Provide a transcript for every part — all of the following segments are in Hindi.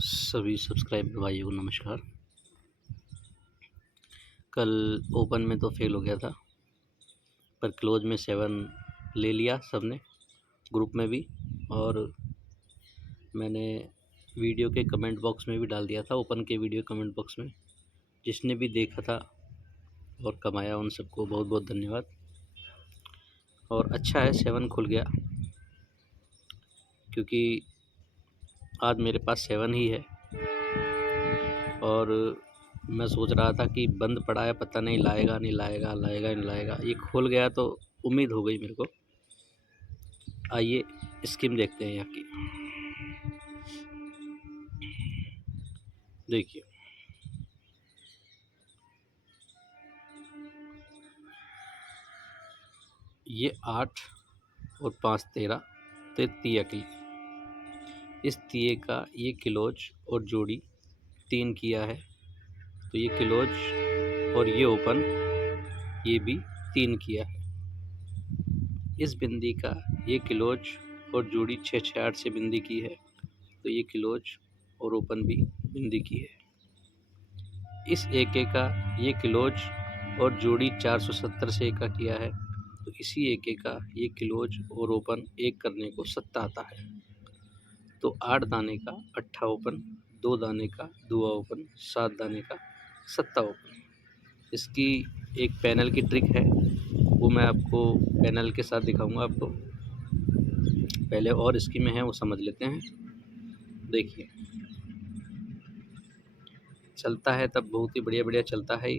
सभी सब्सक्राइबर भाइयों को नमस्कार। कल ओपन में तो फेल हो गया था, पर क्लोज में 7 ले लिया सबने, ग्रुप में भी। और मैंने वीडियो के कमेंट बॉक्स में भी डाल दिया था, ओपन के वीडियो कमेंट बॉक्स में। जिसने भी देखा था और कमाया उन सबको बहुत बहुत धन्यवाद। और अच्छा है 7 खुल गया, क्योंकि आज मेरे पास 7 ही है। और मैं सोच रहा था कि बंद पड़ा है, पता नहीं लाएगा नहीं लाएगा, लाएगा नहीं लाएगा। ये खुल गया तो उम्मीद हो गई मेरे को। आइए स्कीम देखते हैं यहाँ की। देखिए, ये 8 और 5 13 तिया की। इस तिये का ये क्लोज और जोड़ी 3 किया है, तो ये क्लोज और ये ओपन ये भी 3 किया है। इस बिंदी का ये क्लोज और जोड़ी 6 6 8 से बिंदी की है, तो ये क्लोज और ओपन भी बिंदी की है। इस एके का ये क्लोज और जोड़ी 470 से एका किया है, तो इसी एके का ये क्लोज और ओपन एक करने को 7 आता है। तो 8 दाने का 8 ओपन, 2 दाने का 2 ओपन, 7 दाने का 7 ओपन। इसकी एक पैनल की ट्रिक है, वो मैं आपको पैनल के साथ दिखाऊंगा आपको। पहले और स्कीम में है वो समझ लेते हैं। देखिए, चलता है तब बहुत ही बढ़िया बढ़िया चलता है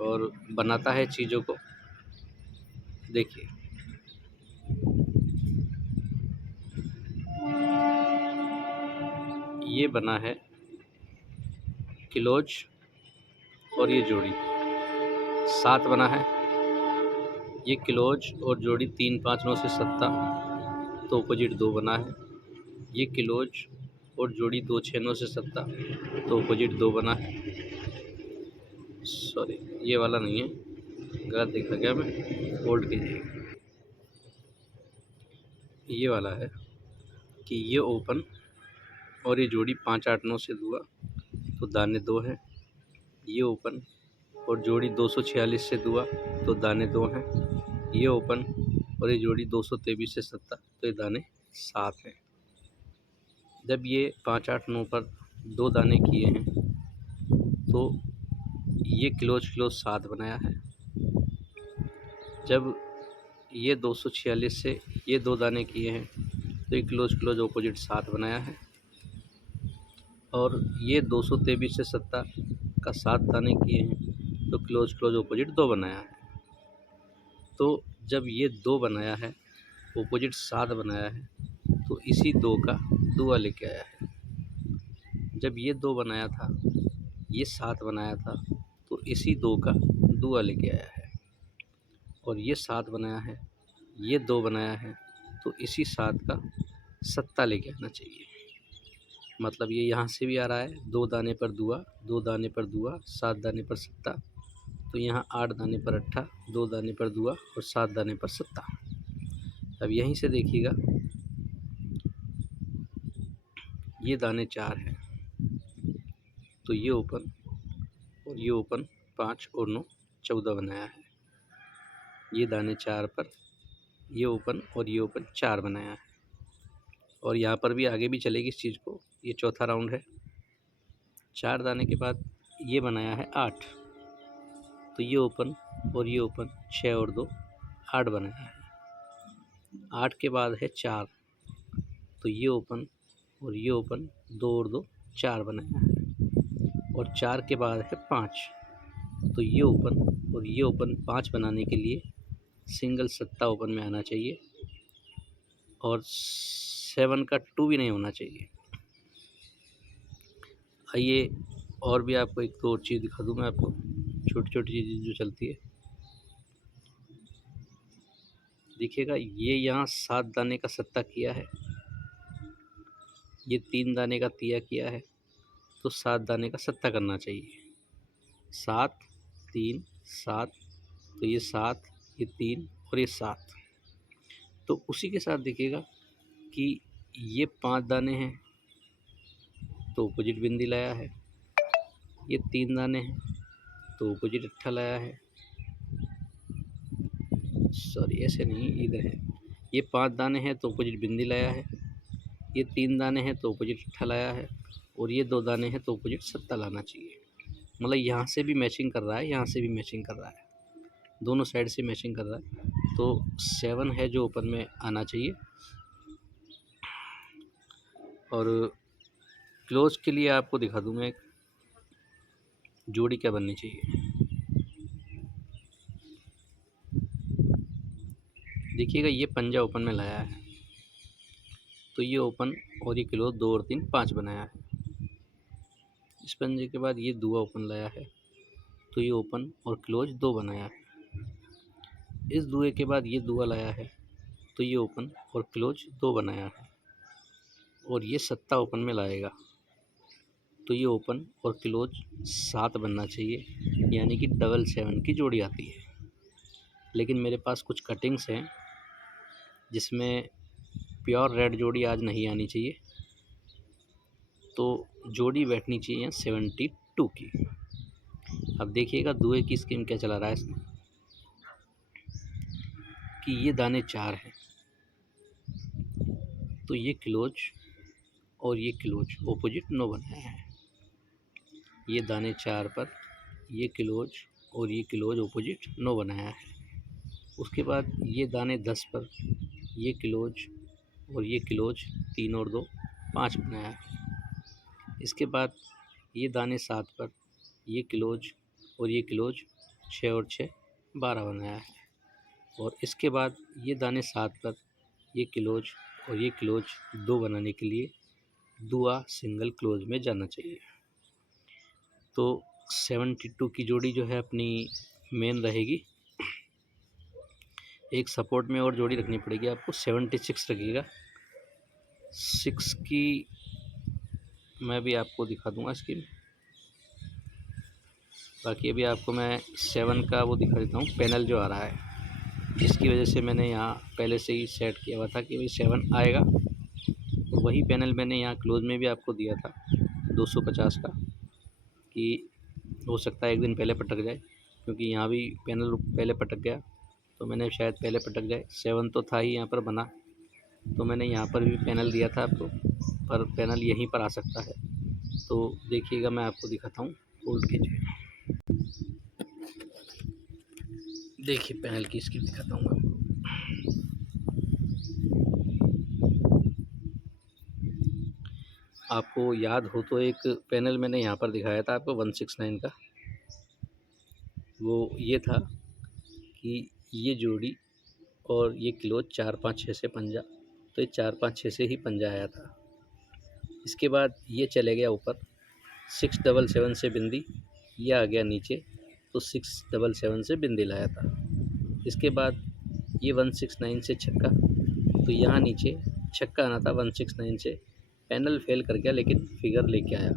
और बनाता है चीज़ों को। देखिए, ये बना है क्लोज और ये जोड़ी 7 बना है। ये क्लोज और जोड़ी 3 5 9 से 7, तो अपोजिट 2 बना है। ये क्लोज और जोड़ी 2 6 9 से 7, तो अपोजिट 2 बना है। सॉरी, ये वाला नहीं है, गलत देखा गया मैं, होल्ड कीजिए। ये वाला है कि ये ओपन और ये जोड़ी 5 8 9 से दुआ, तो दाने 2 हैं। ये ओपन और जोड़ी 246 से दुआ, तो दाने 2 हैं। ये ओपन और ये जोड़ी 223 से 7, तो ये दाने 7 हैं। जब ये 5 8 9 पर 2 दाने किए हैं, तो ये क्लोज 7 बनाया है। जब ये 246 से ये 2 दाने किए हैं, तो ये क्लोज ऑपोजिट 7 बनाया है। और ये 223 से 7 का 7 दाने किए हैं, तो क्लोज ऑपोजिट 2 बनाया है। तो जब ये 2 बनाया है, ऑपोजिट 7 बनाया है, तो इसी 2 का दुआ लेके आया है। जब ये 2 बनाया था, ये 7 बनाया था, तो इसी 2 का दुआ लेके आया है। और ये 7 बनाया है, ये 2 बनाया है, तो इसी 7 का 7 लेके आना चाहिए। मतलब ये यहाँ से भी आ रहा है, 2 दाने पर दुआ, 2 दाने पर दुआ, 7 दाने पर 7, तो यहाँ 8 दाने पर 8, 2 दाने पर दुआ और 7 दाने पर 7। अब यहीं से देखिएगा, ये दाने 4 हैं, तो ये ओपन और ये ओपन 5 और 9 14 बनाया है। ये दाने 4 पर ये ओपन और ये ओपन 4 बनाया है। और यहाँ पर भी आगे भी चलेगी इस चीज़ को, ये चौथा राउंड है। 4 दाने के बाद ये बनाया है 8, तो ये ओपन और ये ओपन 6 और 2 8 बनाया है। 8 के बाद है 4, तो ये ओपन और ये ओपन 2 और 2 4 बनाया है। और 4 के बाद है 5, तो ये ओपन और ये ओपन 5 बनाने के लिए सिंगल 7 ओपन में आना चाहिए, और 7 का 2 भी नहीं होना चाहिए। आइए और भी आपको एक 2 और चीज़ दिखा दूँ मैं आपको, छोटी छोटी चीज़ें जो चलती है। देखिएगा, ये यहाँ 7 दाने का 7 किया है, ये 3 दाने का तिया किया है, तो 7 दाने का 7 करना चाहिए। 7 3 7, तो ये 7, ये 3 और ये 7। तो उसी के साथ देखिएगा कि ये 5 दाने हैं, तो अपोजिट बिंदी लाया है। ये 3 दाने हैं तो अपोजिट अट्ठा लाया है, सॉरी ऐसे नहीं, इधर है। ये 5 दाने हैं तो अपोजिट बिंदी लाया है। ये 3 दाने हैं तो अपोजिट अट्ठा लाया है, और ये 2 दाने हैं तो अपोजिट सत्ता लाना चाहिए। मतलब यहाँ से भी मैचिंग कर रहा है, यहाँ से भी मैचिंग कर रहा है, दोनों साइड से मैचिंग कर रहा है। तो 7 है जो ओपन में आना चाहिए। और क्लोज के लिए आपको दिखा दूँ मैं एक जोड़ी क्या बननी चाहिए। देखिएगा ये पंजा ओपन में लाया है तो ये ओपन और ये क्लोज 2 और 3 5 बनाया है। इस पंजे के बाद ये दुआ ओपन लाया है तो ये ओपन और क्लोज 2 बनाया है। इस दुए के बाद ये दुआ लाया है तो ये ओपन और क्लोज 2 बनाया है, और ये सत्ता ओपन में लाएगा तो ये ओपन और क्लोज 7 बनना चाहिए, यानी कि डबल 7 की जोड़ी आती है। लेकिन मेरे पास कुछ कटिंग्स हैं जिसमें प्योर रेड जोड़ी आज नहीं आनी चाहिए, तो जोड़ी बैठनी चाहिए 72 की। अब देखिएगा दुए की स्कीम क्या चला रहा है इसमें, कि ये दाने 4 हैं तो ये क्लोज और ये क्लोज ओपोजिट 9 बनाया है। ये दाने 4 पर ये क्लोज और ये क्लोज ओपोजिट 9 बनाया है। उसके बाद ये दाने 10 पर ये क्लोज और ये क्लोज 3 और 2 5 बनाया है। इसके बाद ये दाने 7 पर ये क्लोज और ये क्लोज 6 और 6 12 बनाया है। और इसके बाद ये दाने 7 पर ये क्लोज और ये क्लोज 2 बनाने के लिए दुआ सिंगल क्लोज में जाना चाहिए। तो 72 की जोड़ी जो है अपनी मेन रहेगी। एक सपोर्ट में और जोड़ी रखनी पड़ेगी आपको, 76 रखिएगा। 6 की मैं भी आपको दिखा दूंगा स्कीम। बाकी अभी आपको मैं 7 का वो दिखा देता हूँ, पैनल जो आ रहा है, जिसकी वजह से मैंने यहाँ पहले से ही सेट किया हुआ था कि भाई 7 आएगा। वही पैनल मैंने यहाँ क्लोज में भी आपको दिया था 250 का, कि हो सकता है एक दिन पहले पटक जाए, क्योंकि यहाँ भी पैनल पहले पटक गया तो मैंने शायद पहले पटक जाए। 7 तो था ही यहाँ पर बना, तो मैंने यहाँ पर भी पैनल दिया था आपको, पर पैनल यहीं पर आ सकता है। तो देखिएगा मैं आपको दिखाता हूँ, होल्ड कीजिए। देखिए पैनल की स्कीम दिखाता हूँ आपको। आपको याद हो तो एक पैनल मैंने यहाँ पर दिखाया था आपको 169 का, वो ये था कि ये जोड़ी और ये क्लोज 4 5 6 से पंजा, तो ये 4 5 6 से ही पंजा आया था। इसके बाद ये चले गया ऊपर 677 से बिंदी, ये आ गया नीचे तो 677 से बिंदी लाया था। इसके बाद ये 169 से छक्का, तो यहाँ नीचे छक्का आना था 169 से, पैनल फेल कर गया लेकिन फिगर लेके आया।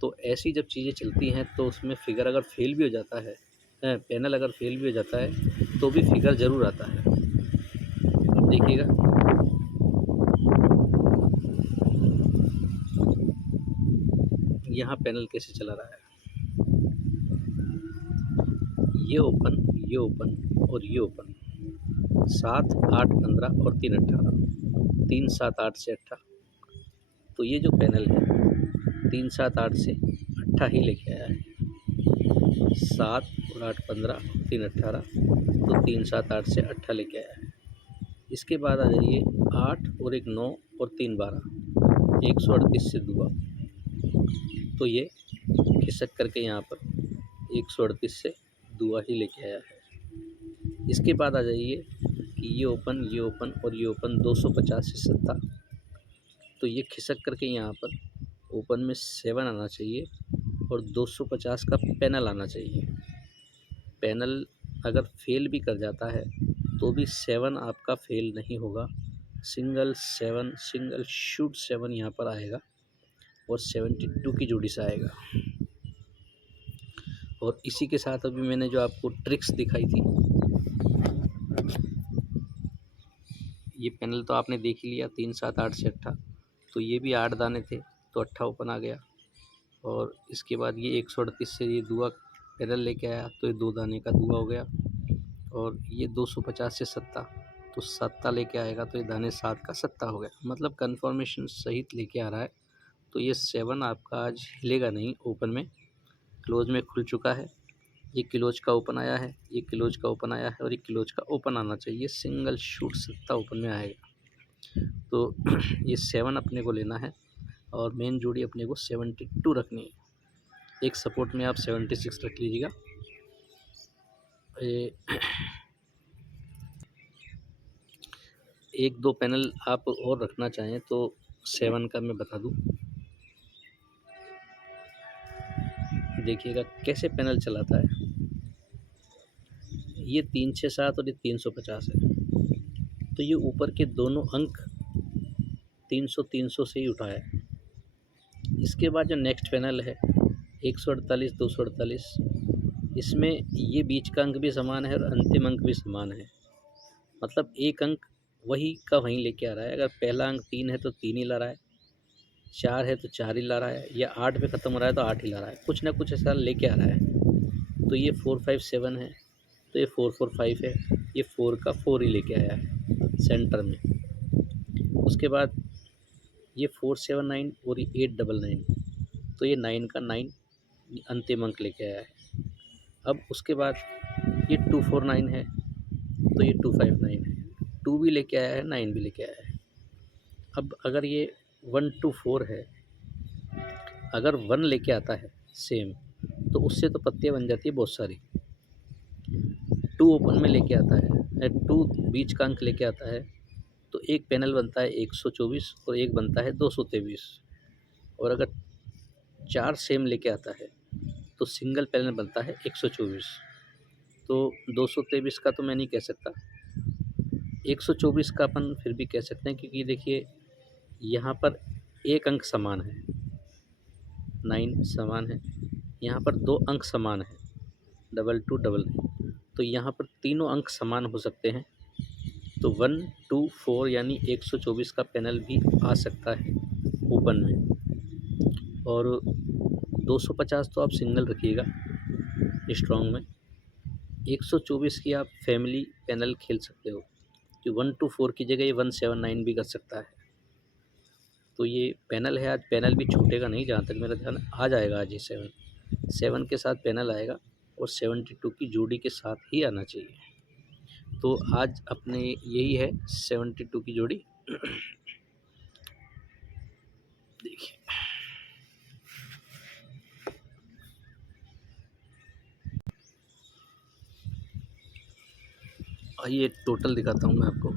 तो ऐसी जब चीज़ें चलती हैं तो उसमें फिगर अगर फेल भी हो जाता है, पैनल अगर फेल भी हो जाता है तो भी फिगर ज़रूर आता है। अब देखिएगा यहाँ पैनल कैसे चला रहा है, ये ओपन और ये ओपन, 7 8 15 और 3 18, 3 7 8 से 18। तो ये जो पैनल है 3 7 8 से 18 ही लेके आया है, 7 और 8 15 3 18, तो 3 7 8 से 18 लेके आया है। इसके बाद आ जाइए 8 और 1 9 और 3 12, 138 से दुआ, तो ये खिसक करके यहाँ पर 138 से दुआ ही लेके आया है। इसके बाद आ जाइए कि ये ओपन और ये ओपन 250 से सत्ता, तो ये खिसक करके यहाँ पर ओपन में 7 आना चाहिए और 250 का पैनल आना चाहिए। पैनल अगर फेल भी कर जाता है तो भी 7 आपका फेल नहीं होगा, सिंगल शूट 7 यहाँ पर आएगा और 72 की जोड़ी से आएगा। और इसी के साथ अभी मैंने जो आपको ट्रिक्स दिखाई थी, ये पैनल तो आपने देख ही लिया 3 7 8 से 18, तो ये भी 8 दाने थे तो अट्ठा ओपन आ गया। और इसके बाद ये 138 से ये दुआ पैनल लेके आया, तो ये 2 दाने का दुआ हो गया। और ये 250 से सत्ता, तो सत्ता लेके आएगा, तो ये दाने 7 का सत्ता हो गया। मतलब कन्फर्मेशन सहित लेके आ रहा है। तो ये 7 आपका आज हिलेगा नहीं ओपन में, क्लोज में खुल चुका है। ये क्लोज का ओपन आया है, ये क्लोज का ओपन आया है, और ये क्लोज का ओपन आना चाहिए। सिंगल शूट सत्ता ओपन में आएगा। तो ये 7 अपने को लेना है, और मेन जोड़ी अपने को 72 रखनी है। एक सपोर्ट में आप 76 रख लीजिएगा। एक दो पैनल आप और रखना चाहें तो 7 का मैं बता दूं। देखिएगा कैसे पैनल चलाता है। ये 367 और ये 350 है, तो ये ऊपर के दोनों अंक 300 से ही उठाया है। इसके बाद जो नेक्स्ट पैनल है 148 248, इसमें ये बीच का अंक भी समान है और अंतिम अंक भी समान है। मतलब एक अंक वही का वहीं लेके आ रहा है। अगर पहला अंक 3 है तो 3 ही ला रहा है, 4 है तो 4 ही ला रहा है, या 8 पे ख़त्म हो रहा है तो 8 ही ला रहा है। कुछ ना कुछ ऐसा लेके आ रहा है। तो ये 457 है, तो ये 445 है, ये 4 का 4 ही लेके आया है सेंटर में। उसके बाद ये 479 और ये 899, तो ये 9 का 9 अंतिम अंक लेके आया है। अब उसके बाद ये 249 है, तो ये 259 है, 2 भी लेके आया है, 9 भी लेके आया है। अब अगर ये 124 है, अगर 1 लेके आता है सेम, तो उससे तो पत्तियाँ बन जाती है बहुत सारी। 2 ओपन में लेके आता है, 2 बीच का अंक लेके आता है, तो एक पैनल बनता है 124 और एक बनता है 223। और अगर 4 सेम लेके आता है तो सिंगल पैनल बनता है 124। तो 223 का तो मैं नहीं कह सकता, 124 का अपन फिर भी कह सकते हैं, क्योंकि देखिए यहाँ पर एक अंक समान है, 9 समान है, यहाँ पर 2 अंक समान है, 22 99, तो यहाँ पर तीनों अंक समान हो सकते हैं। तो 1 2 4 यानी 124 का पैनल भी आ सकता है ओपन में। और 250 तो आप सिंगल रखिएगा स्ट्रॉन्ग में। 124 की आप फैमिली पैनल खेल सकते हो, कि 1 2 4 की जगह ये 179 भी कर सकता है। तो ये पैनल है, आज पैनल भी छूटेगा नहीं, जहाँ तक मेरा ध्यान आ जाएगा आज ये 7 के साथ पैनल आएगा, और 72 की जोड़ी के साथ ही आना चाहिए। तो आज अपने यही है 72 की जोड़ी। देखिए आइए टोटल दिखाता हूँ मैं आपको।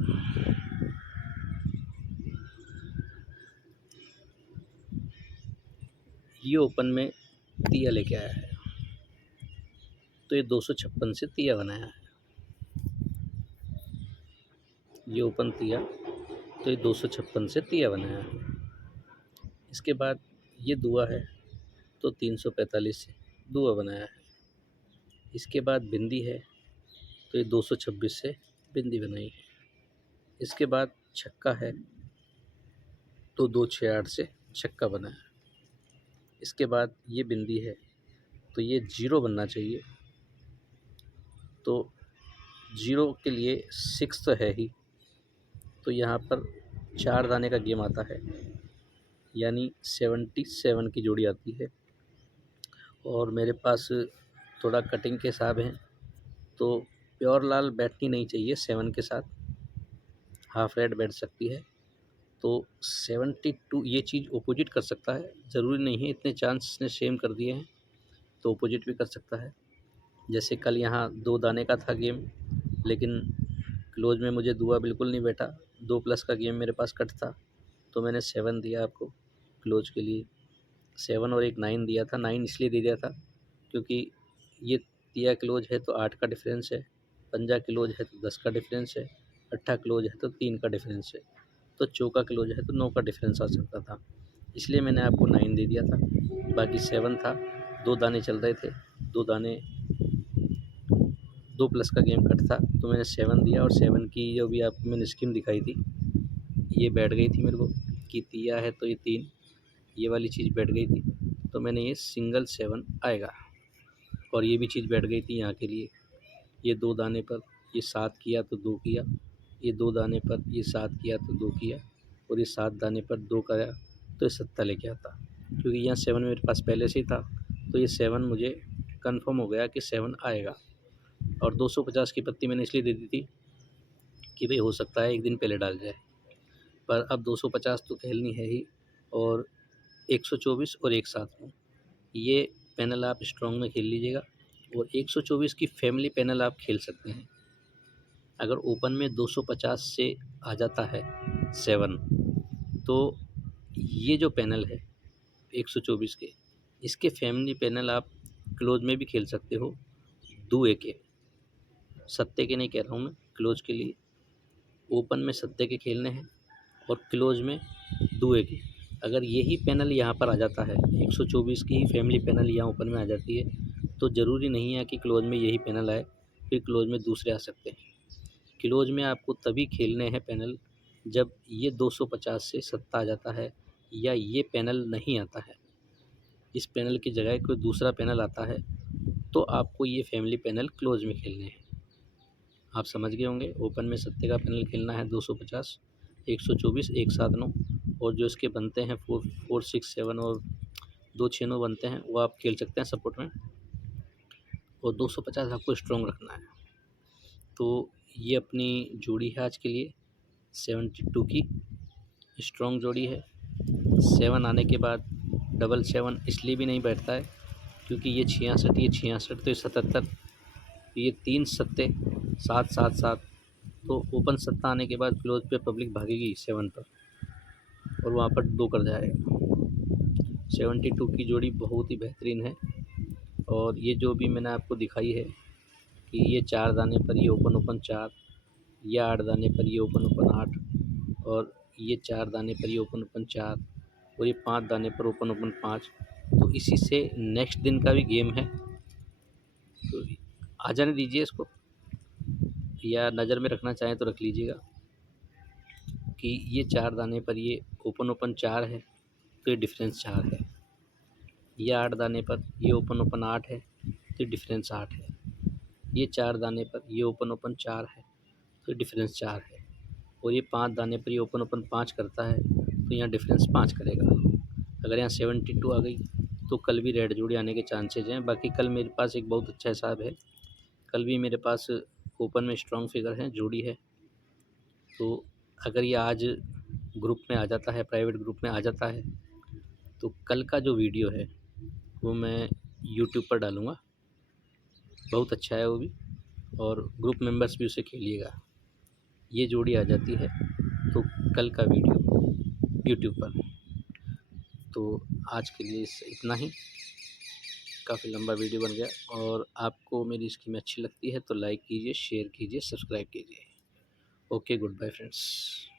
ये ओपन में तिया लेके आया है, तो ये 256 से तिया बनाया है। ये ओपन तिया, तो ये 256 से तिया बनाया है। इसके बाद ये दुआ है, तो 345 से दुआ बनाया है। इसके बाद बिंदी है, तो ये 226 से बिंदी बनाई है। इसके बाद छक्का है, तो 268 से छक्का बना है। इसके बाद ये बिंदी है, तो ये 0 बनना चाहिए। तो 0 के लिए 6 तो है ही, तो यहाँ पर 4 दाने का गेम आता है, यानी 77 की जोड़ी आती है। और मेरे पास थोड़ा कटिंग के हिसाब हैं, तो प्योर लाल बैठनी नहीं चाहिए 7 के साथ, हाफ रेड बैठ सकती है। तो 72 ये चीज़ अपोजिट कर सकता है, ज़रूरी नहीं है, इतने चांस ने सेम कर दिए हैं तो अपोजिट भी कर सकता है। जैसे कल यहाँ 2 दाने का था गेम, लेकिन क्लोज में मुझे दुआ बिल्कुल नहीं बैठा, 2 प्लस का गेम मेरे पास कट था, तो मैंने 7 दिया आपको क्लोज के लिए। 7 और एक 9 दिया था। 9 इसलिए दे दिया था क्योंकि ये तिया क्लोज है तो 8 का डिफरेंस है, पंजा क्लोज है तो 10 का डिफरेंस है, अट्ठा क्लोज है तो 3 का डिफरेंस है, तो चौका क्लोज है तो 9 का डिफरेंस आ सकता था, इसलिए मैंने आपको 9 दे दिया था। बाकी 7 था, 2 दाने चल रहे थे, 2 दाने 2 प्लस का गेम कट था, तो मैंने 7 दिया। और 7 की जो भी आपको मैंने स्कीम दिखाई थी, ये बैठ गई थी मेरे को, कि तिया है तो ये 3, ये वाली चीज़ बैठ गई थी, तो मैंने ये सिंगल 7 आएगा। और ये भी चीज़ बैठ गई थी यहाँ के लिए, ये 2 दाने पर ये 7 किया तो 2 किया, ये 2 दाने पर ये 7 किया तो 2 किया, और ये 7 दाने पर 2 कराया तो ये 7 लेके आता। क्योंकि यहाँ 7 मेरे पास पहले से ही था, तो ये 7 मुझे कंफर्म हो गया कि 7 आएगा। और 250 की पत्ती मैंने इसलिए दे दी थी कि भाई हो सकता है एक दिन पहले डाल जाए, पर अब 250 तो खेलनी है ही, और 124 और एक साथ में ये पैनल आप स्ट्रॉन्ग में खेल लीजिएगा। और 124 की फैमिली पैनल आप खेल सकते हैं। अगर ओपन में 250 से आ जाता है 7, तो ये जो पैनल है 124 के, इसके फैमिली पैनल आप क्लोज में भी खेल सकते हो, दुए के, सत्ते के नहीं कह रहा हूँ मैं, क्लोज के लिए। ओपन में सत्ते के खेलने हैं और क्लोज में दुए के। अगर यही पैनल यहाँ पर आ जाता है, 124 की ही फैमिली पैनल यहाँ ओपन में आ जाती है, तो ज़रूरी नहीं है कि क्लोज में यही पैनल आए, फिर क्लोज में दूसरे आ सकते हैं। क्लोज में आपको तभी खेलने हैं पैनल जब ये 250 से सत्ता आ जाता है, या ये पैनल नहीं आता है, इस पैनल की जगह कोई दूसरा पैनल आता है, तो आपको ये फैमिली पैनल क्लोज में खेलने हैं। आप समझ गए होंगे। ओपन में सत्ते का पैनल खेलना है 250, 124, 179, और जो इसके बनते हैं 4 4 6 7 और 2 6 9 बनते हैं, वो आप खेल सकते हैं सपोर्ट में। और 250 आपको स्ट्रॉन्ग रखना है। तो ये अपनी जोड़ी है आज के लिए 72 की, स्ट्रॉन्ग जोड़ी है। 7 आने के बाद डबल 7 इसलिए भी नहीं बैठता है क्योंकि ये 66, ये 66, तो ये 77, ये 3 सत्ते 7 7 7, तो ओपन सत्ता आने के बाद क्लोज पे पब्लिक भागेगी 7 पर, और वहाँ पर 2 कर जाएगा। 72 की जोड़ी बहुत ही बेहतरीन है। और ये जो भी मैंने आपको दिखाई है कि ये 4 दाने पर ये ओपन ओपन 4, ये 8 दाने पर ये ओपन ओपन 8, और ये 4 दाने पर ये ओपन ओपन 4, और ये 5 दाने पर ओपन ओपन 5, तो इसी से नेक्स्ट दिन का भी गेम है। तो आ जाने दीजिए इसको, या नज़र में रखना चाहें तो रख लीजिएगा कि ये 4 दाने पर ये ओपन ओपन 4 है, तो ये डिफरेंस 4 है। ये 8 दाने पर ये ओपन ओपन 8 है, तो डिफरेंस 8 है। ये 4 दाने पर ये ओपन ओपन 4 है, तो डिफरेंस 4 है। और ये 5 दाने पर ये ओपन ओपन 5 करता है, तो यहाँ डिफरेंस 5 करेगा। अगर यहाँ 72 आ गई तो कल भी रेड जोड़ी आने के चांसेज हैं। बाकी कल मेरे पास एक बहुत अच्छा हिसाब है, कल भी मेरे पास ओपन में स्ट्रॉन्ग फिगर है, जोड़ी है। तो अगर ये आज ग्रुप में आ जाता है, प्राइवेट ग्रुप में आ जाता है, तो कल का जो वीडियो है वो मैं यूट्यूब पर डालूँगा। बहुत अच्छा है वो भी, और ग्रुप मेंबर्स भी उसे खेलिएगा। ये जोड़ी आ जाती है तो कल का वीडियो यूट्यूब पर। तो आज के लिए इतना ही, काफ़ी लंबा वीडियो बन गया। और आपको मेरी स्कीम अच्छी लगती है तो लाइक कीजिए, शेयर कीजिए, सब्सक्राइब कीजिए। Okay, good bye friends.